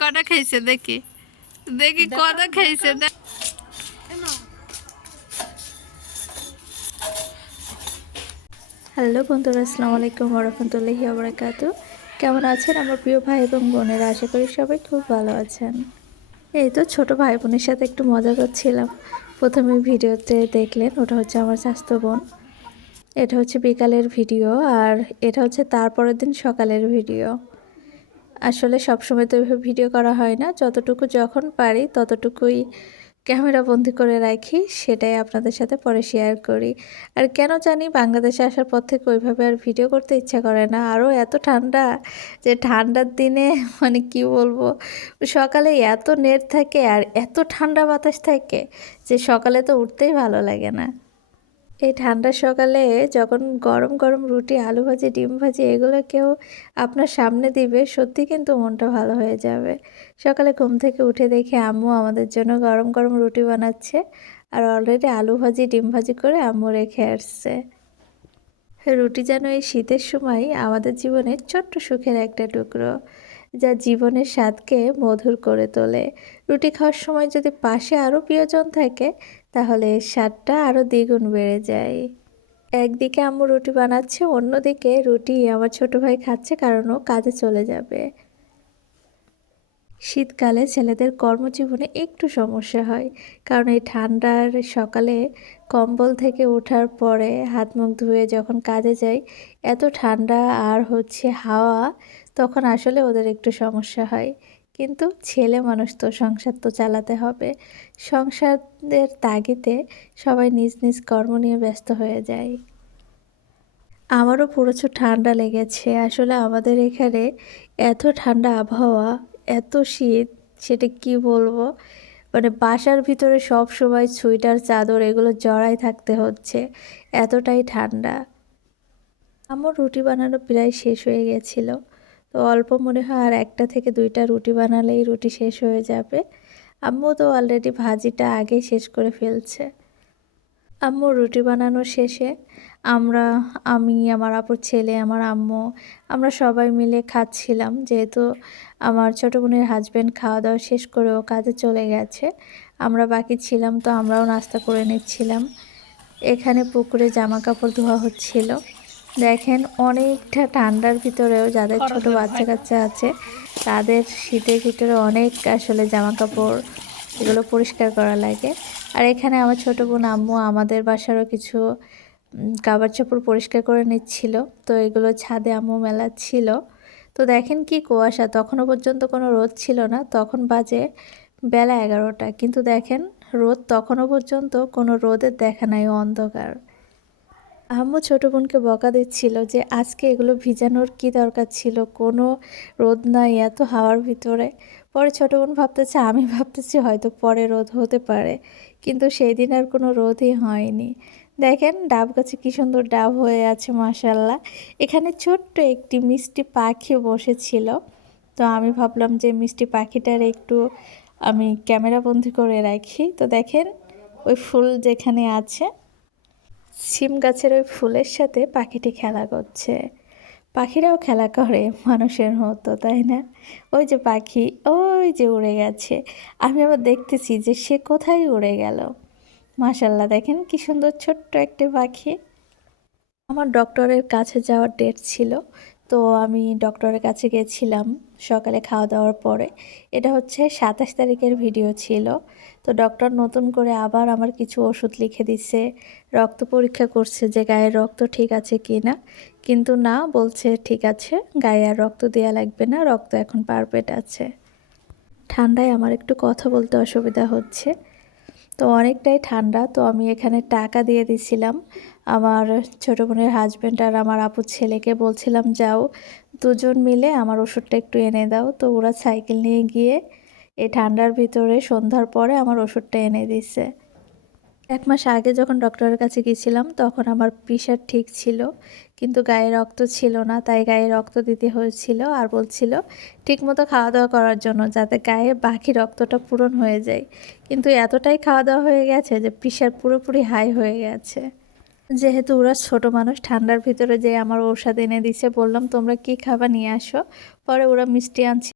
কটা খাইছে দেখি। দেখি কটা খাইছে দেখ হ্যালো বন্ধুরা আসসালামু আলাইকুম রহমতুল্লাহি আবরাকাতু কেমন আছেন আমার প্রিয় ভাই এবং বোনেরা? আশা করি সবাই খুব ভালো আছেন। এই তো ছোট ভাই বোনের সাথে একটু মজা করছিলাম। প্রথমে ভিডিওতে দেখলেন ওটা হচ্ছে আমার স্বাস্থ্য বোন। এটা হচ্ছে বিকালের ভিডিও আর এটা হচ্ছে তারপরের দিন সকালের ভিডিও। আসলে সবসময় তো এভাবে ভিডিও করা হয় না। যতটুকু যখন পারি, ততটুকুই ক্যামেরা বন্দি করে রাখি, সেটাই আপনাদের সাথে পরে শেয়ার করি। আর কেন জানি বাংলাদেশে আসার পর থেকে ওইভাবে আর ভিডিও করতে ইচ্ছা করে না। আরও এত ঠান্ডা যে ঠান্ডার দিনে মানে কি বলব, সকালে এত নেট থাকে আর এত ঠান্ডা বাতাস থাকে যে সকালে তো উঠতেই ভালো লাগে না। এই ঠান্ডার সকালে যখন গরম গরম রুটি, আলু ভাজি, ডিম ভাজি, এগুলো কেউ আপনার সামনে দিবে, সত্যি কিন্তু মনটা ভালো হয়ে যাবে। সকালে ঘুম থেকে উঠে দেখে আম্মু আমাদের জন্য গরম গরম রুটি বানাচ্ছে আর অলরেডি আলু ভাজি, ডিম ভাজি করে আম্মু রেখে আসছে। রুটি যেন এই শীতের সময় আমাদের জীবনের ছোট্ট সুখের একটা টুকরো। যা জীবনের স্বাদকে মধুর করে তোলে। রুটি খাওয়ার সময় যদি পাশে আরও প্রিয়জন থাকে, তাহলে স্বাদটা আরও দ্বিগুণ বেড়ে যায়। একদিকে আম্মু রুটি বানাচ্ছে, অন্যদিকে রুটি আমার ছোট ভাই খাচ্ছে কারণ ও কাজে চলে যাবে। শীতকালে ছেলেদের কর্মজীবনে একটু সমস্যা হয়, কারণ এই ঠান্ডার সকালে কম্বল থেকে ওঠার পরে হাত মুখ ধুয়ে যখন কাজে যাই, এত ঠান্ডা আর হচ্ছে হাওয়া, তখন আসলে ওদের একটু সমস্যা হয়। কিন্তু ছেলে মানুষ তো সংসার তো চালাতে হবে। সংসারের তাগিদে সবাই নিজ নিজ কর্ম নিয়ে ব্যস্ত হয়ে যায়। আমারও প্রচুর ঠান্ডা লেগেছে। আসলে আমাদের এখানে এত ঠান্ডা আবহাওয়া এত শীত, সেটা কি বলব? মানে বাসার ভিতরে সব সময় সোয়েটার, চাদর এগুলো জড়াই থাকতে হচ্ছে, এতটাই ঠান্ডা। আমার রুটি বানানো প্রায় শেষ হয়ে গেছিল, তো অল্প মনে হয় আর একটা থেকে দুইটা রুটি বানালেই রুটি শেষ হয়ে যাবে। আম্মু তো অলরেডি ভাজিটা আগেই শেষ করে ফেলছে। আম্মু রুটি বানানো শেষে আমরা আমি আমার আপুর ছেলে আমার আম্মু আমরা সবাই মিলে খাচ্ছিলাম। যেহেতু আমার ছোটো বোনের হাজব্যান্ড খাওয়া দাওয়া শেষ করে ও কাজে চলে গেছে আমরা বাকি ছিলাম তো আমরাও নাস্তা করে নিচ্ছিলাম। এখানে পুকুরে জামা কাপড় ধোয়া হচ্ছিল। দেখেন অনেকটা ঠান্ডার ভিতরেও যাদের ছোট বাচ্চা কাচ্চা আছে তাদের শীতের ভিতরে অনেক আসলে জামা কাপড় এগুলো পরিষ্কার করা লাগে। আর এখানে আমার ছোটো বোন আম্মু আমাদের বাসারও কিছু কাবার চাপড় পরিষ্কার করে নিচ্ছিল। তো এগুলো ছাদে আম্মু মেলা ছিল তো দেখেন কি কুয়াশা, তখনও পর্যন্ত কোনো রোদ ছিল না। তখন বাজে বেলা এগারোটা। কিন্তু দেখেন রোদ তখনও পর্যন্ত কোনো রোদের দেখা নাই, অন্ধকার। আম্মু ছোটো বোনকে বকা দিচ্ছিল যে আজকে এগুলো ভিজানোর কি দরকার ছিল? কোনো রোদ নাই এত হাওয়ার ভিতরে। পরে ছোটো বোন ভাবতেছে, আমি ভাবতেছি হয়তো পরে রোদ হতে পারে, কিন্তু সেই দিন আর কোনো রোদই হয়নি। দেখেন, ডাব গাছে কী সুন্দর ডাব হয়ে আছে মাসাল্লাহ এখানে ছোট্ট একটি মিষ্টি পাখি বসেছিল। তো আমি ভাবলাম যে মিষ্টি পাখিটার একটু আমি ক্যামেরা বন্দি করে রাখি। তো দেখেন, ওই ফুল যেখানে আছে সিম গাছের ওই ফুলের সাথে পাখিটি খেলা করছে। পাখিরাও খেলা করে, মানুষের মতো, তাই না? ওই যে পাখি, ওই যে উড়ে গেছে। আমি আবার দেখতেছি যে সে কোথায় উড়ে গেল। মাশাল্লাহ দেখেন কি সুন্দর ছোট্ট একটি পাখি। আমার ডক্টরের কাছে যাওয়ার ডেট ছিল। তো আমি ডক্টরের কাছে গেছিলাম সকালে খাওয়া দাওয়ার পরে। এটা হচ্ছে সাতাশ তারিখের ভিডিও ছিল। তো ডক্টর নতুন করে আবার আমার কিছু ওষুধ লিখে দিচ্ছে রক্ত পরীক্ষা করছে যে গায়ের রক্ত ঠিক আছে কি না কিন্তু না, বলছে ঠিক আছে, গায়ে আর রক্ত দেওয়া লাগবে না, রক্ত এখন পারফেক্ট আছে। ঠান্ডায় আমার একটু কথা বলতে অসুবিধা হচ্ছে। তো অনেকটাই ঠান্ডা, তো আমি এখানে টাকা দিয়ে দিছিলাম। আমার ছোটো বোনের হাজব্যান্ড আর আমার আপুর ছেলেকে বলছিলাম, যাও দুজন মিলে আমার ওষুধটা একটু এনে দাও। তো ওরা সাইকেল নিয়ে গিয়ে এই ঠান্ডার ভিতরে সন্ধ্যার পরে আমার ওষুধটা এনে দিছে। এক মাস আগে যখন ডক্টরের কাছে গিয়েছিলাম, তখন আমার প্রেশার ঠিক ছিল, কিন্তু গায়ে রক্ত ছিল না, তাই গায়ে রক্ত দিতে হয়েছিল আর বলছিল ঠিকমতো খাওয়া দাওয়া করার জন্য যাতে গায়ে বাকি রক্তটা পূরণ হয়ে যায়। কিন্তু এতটাই খাওয়া দাওয়া হয়ে গেছে যে প্রেশার পুরোপুরি হাই হয়ে গেছে। যেহেতু ওরা ছোট মানুষ, ঠান্ডার ভিতরে যে আমার ঔষধ এনে দিছে, বললাম, তোমরা কি খাবার নিয়ে আসো? পরে ওরা মিষ্টি আনছে।